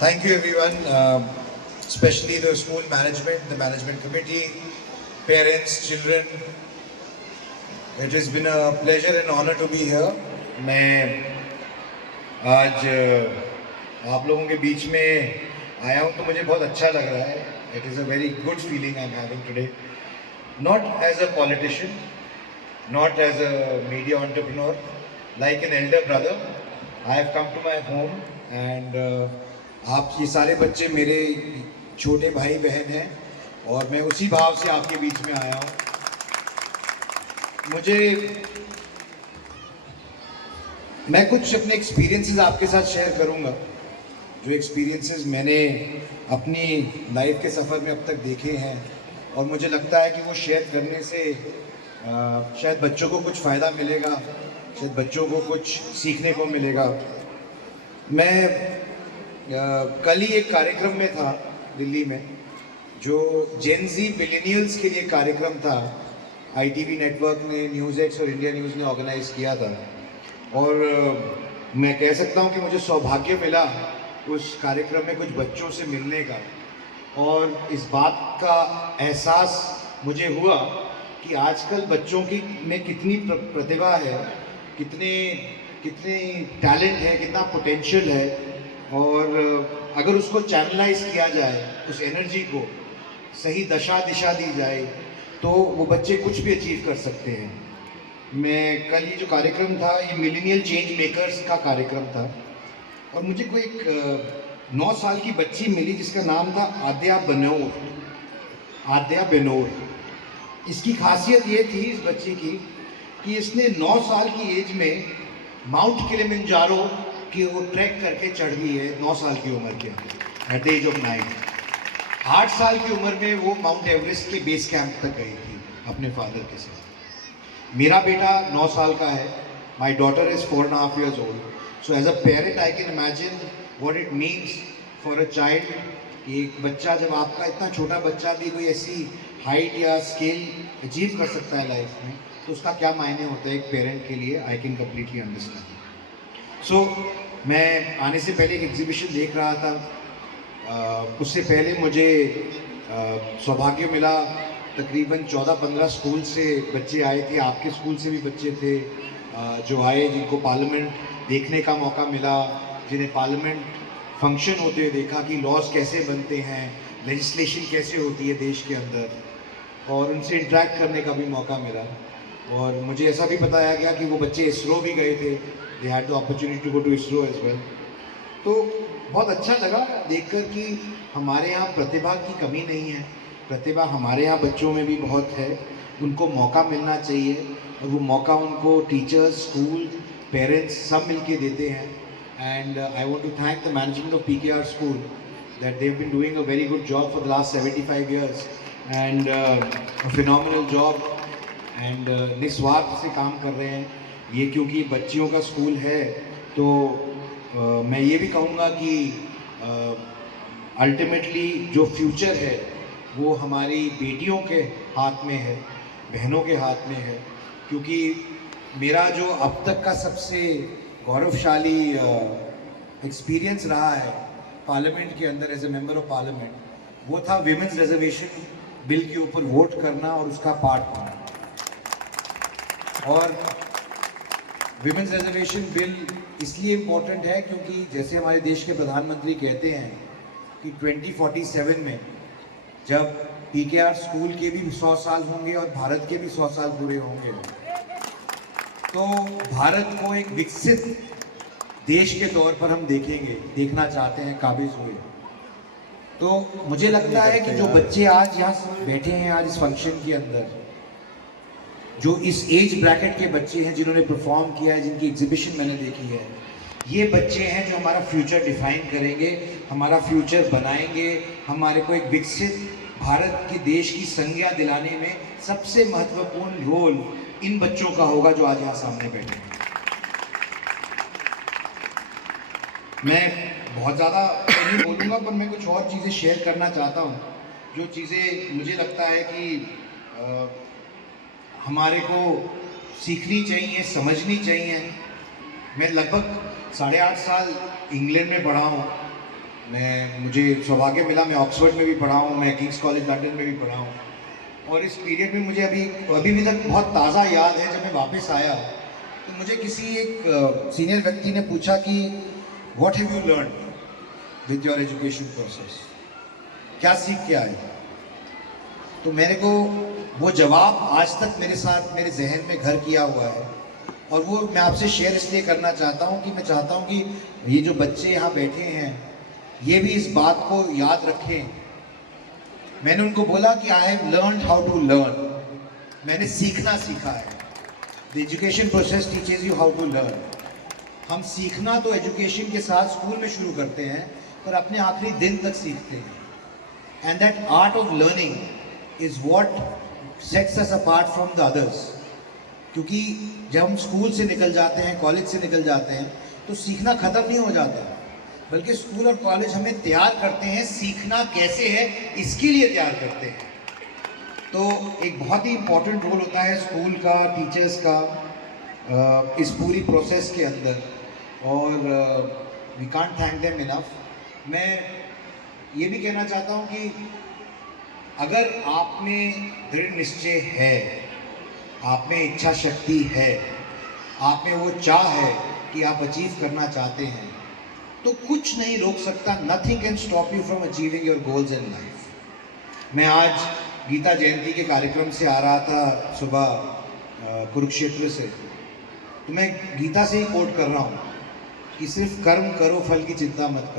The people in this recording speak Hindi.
Thank you everyone, especially the school management, the management committee, parents, children. It has been a pleasure and honor to be here. मैं आज आप लोगों के बीच में आया हूँ तो मुझे बहुत अच्छा लग रहा है. It is a very good feeling I'm having today. Not as a politician, not as a media entrepreneur, like an elder brother. I have come to my home and आप ये सारे बच्चे मेरे छोटे भाई बहन हैं और मैं उसी भाव से आपके बीच में आया हूँ. मैं कुछ अपने एक्सपीरियंसेस आपके साथ शेयर करूँगा, जो एक्सपीरियंसेस मैंने अपनी लाइफ के सफ़र में अब तक देखे हैं और मुझे लगता है कि वो शेयर करने से शायद बच्चों को कुछ फ़ायदा मिलेगा, शायद बच्चों को कुछ सीखने को मिलेगा. मैं कल ही एक कार्यक्रम में था दिल्ली में, जो जेन ज़ी मिलेनियल्स के लिए कार्यक्रम था. ITV नेटवर्क ने, न्यूज़ एक्स और इंडिया न्यूज़ ने ऑर्गेनाइज़ किया था और मैं कह सकता हूँ कि मुझे सौभाग्य मिला उस कार्यक्रम में कुछ बच्चों से मिलने का और इस बात का एहसास मुझे हुआ कि आजकल बच्चों की में कितनी प्रतिभा है, कितनी टैलेंट है, कितना पोटेंशियल है और अगर उसको चैनलाइज किया जाए, उस एनर्जी को सही दिशा दी जाए तो वो बच्चे कुछ भी अचीव कर सकते हैं. मैं कल ये जो कार्यक्रम था, ये मिलेनियल चेंज मेकर्स का कार्यक्रम था और मुझे कोई एक 9 साल की बच्ची मिली जिसका नाम था आद्या बेनोर. इसकी खासियत ये थी इस बच्ची की कि इसने 9 साल की एज में माउंट किलिमंजारो की वो ट्रैक करके चढ़ गई है. 9 साल की उम्र के, एट द एज ऑफ 9. 8 साल की उम्र में वो माउंट एवरेस्ट के बेस कैंप तक गई थी अपने फादर के साथ. मेरा बेटा 9 साल का है. My daughter is 4.5 years old. So as a parent I can imagine what it means for a child. एक बच्चा, जब आपका इतना छोटा बच्चा भी कोई ऐसी हाइट या स्केल अचीव कर सकता है लाइफ में, तो उसका क्या मायने होता है एक पेरेंट के लिए. I can completely understand. So मैं आने से पहले एक एग्जीबिशन देख रहा था. उससे पहले मुझे सौभाग्य मिला, तकरीबन 14-15 स्कूल से बच्चे आए थे. आपके स्कूल से भी बच्चे थे जो आए, जिनको पार्लियामेंट देखने का मौका मिला, जिन्हें पार्लियामेंट फंक्शन होते हुए देखा कि लॉज कैसे बनते हैं, लेजिस्लेशन कैसे होती है देश के अंदर, और उनसे इंटरेक्ट करने का भी मौका मिला. और मुझे ऐसा भी बताया गया कि वो बच्चे इसरो भी गए थे. They had the opportunity to go to ISRO as well. तो बहुत अच्छा लगा देखकर कि हमारे यहाँ प्रतिभा की कमी नहीं है. प्रतिभा हमारे यहाँ बच्चों में भी बहुत है. उनको मौका मिलना चाहिए और वो मौका उनको टीचर्स, स्कूल, पेरेंट्स सब मिलके देते हैं. And I want to thank the management of PKR school that they have been doing a very good job for the last 75 years and a phenomenal job. And निस्वार्थ से काम कर रहे हैं ये, क्योंकि बच्चियों का स्कूल है. तो मैं ये भी कहूँगा कि अल्टीमेटली जो फ्यूचर है वो हमारी बेटियों के हाथ में है, बहनों के हाथ में है. क्योंकि मेरा जो अब तक का सबसे गौरवशाली एक्सपीरियंस रहा है पार्लियामेंट के अंदर as a member of parliament, वो था विमेंस रिजर्वेशन बिल के ऊपर वोट करना और उसका पार्ट होना. और विमेंस रिजर्वेशन बिल इसलिए इम्पोर्टेंट है क्योंकि जैसे हमारे देश के प्रधानमंत्री कहते हैं कि 2047 में जब PKR स्कूल के भी 100 साल होंगे और भारत के भी 100 साल पूरे होंगे, तो भारत को एक विकसित देश के तौर पर हम देखना चाहते हैं, काबिज हुए. तो मुझे लगता है कि जो बच्चे आज यहाँ बैठे हैं, आज इस फंक्शन के अंदर, जो इस एज ब्रैकेट के बच्चे हैं जिन्होंने परफॉर्म किया है, जिनकी एग्जीबिशन मैंने देखी है, ये बच्चे हैं जो हमारा फ्यूचर डिफाइन करेंगे, हमारा फ्यूचर बनाएंगे. हमारे को एक विकसित भारत के देश की संज्ञा दिलाने में सबसे महत्वपूर्ण रोल इन बच्चों का होगा जो आज यहाँ सामने बैठे हैं. मैं बहुत ज़्यादा नहीं बोलूँगा, पर मैं कुछ और चीज़ें शेयर करना चाहता हूँ, जो चीज़ें मुझे लगता है कि हमारे को सीखनी चाहिए, समझनी चाहिए. मैं लगभग 8.5 साल इंग्लैंड में पढ़ा हूँ. मैं मुझे सौभाग्य मिला, मैं ऑक्सफोर्ड में भी पढ़ा हूँ, मैं किंग्स कॉलेज लंदन में भी पढ़ा हूँ, और इस पीरियड में मुझे अभी भी तक बहुत ताज़ा याद है जब मैं वापस आया तो मुझे किसी एक सीनियर व्यक्ति ने पूछा कि what have you learn with your education process, क्या सीख के आए। तो मेरे को वो जवाब आज तक मेरे साथ मेरे जहन में घर किया हुआ है, और वो मैं आपसे शेयर इसलिए करना चाहता हूँ कि मैं चाहता हूँ कि ये जो बच्चे यहाँ बैठे हैं ये भी इस बात को याद रखें। मैंने उनको बोला कि I have learn how to learn, मैंने सीखना सीखा है। The education process teaches you how to learn. हम सीखना तो एजुकेशन के साथ स्कूल में शुरू करते हैं, पर अपने आखिरी दिन तक सीखते हैं। And that art of learning is what sets us apart from the others. क्योंकि जब हम स्कूल से निकल जाते हैं, कॉलेज से निकल जाते हैं, तो सीखना ख़त्म नहीं हो जाता, बल्कि स्कूल और कॉलेज हमें तैयार करते हैं, सीखना कैसे है इसके लिए तैयार करते हैं। तो एक बहुत ही इम्पॉर्टेंट रोल होता है स्कूल का, टीचर्स का इस पूरी प्रोसेस के अंदर, और we can't thank them enough. मैं ये भी कहना चाहता हूँ कि अगर आप में दृढ़ निश्चय है, आप में इच्छा शक्ति है, आप में वो चाह है कि आप अचीव करना चाहते हैं, तो कुछ नहीं रोक सकता। Nothing can stop you from achieving your goals in life. मैं आज गीता जयंती के कार्यक्रम से आ रहा था सुबह कुरुक्षेत्र से, तो मैं गीता से ही कोट कर रहा हूँ कि सिर्फ कर्म करो, फल की चिंता मत करो।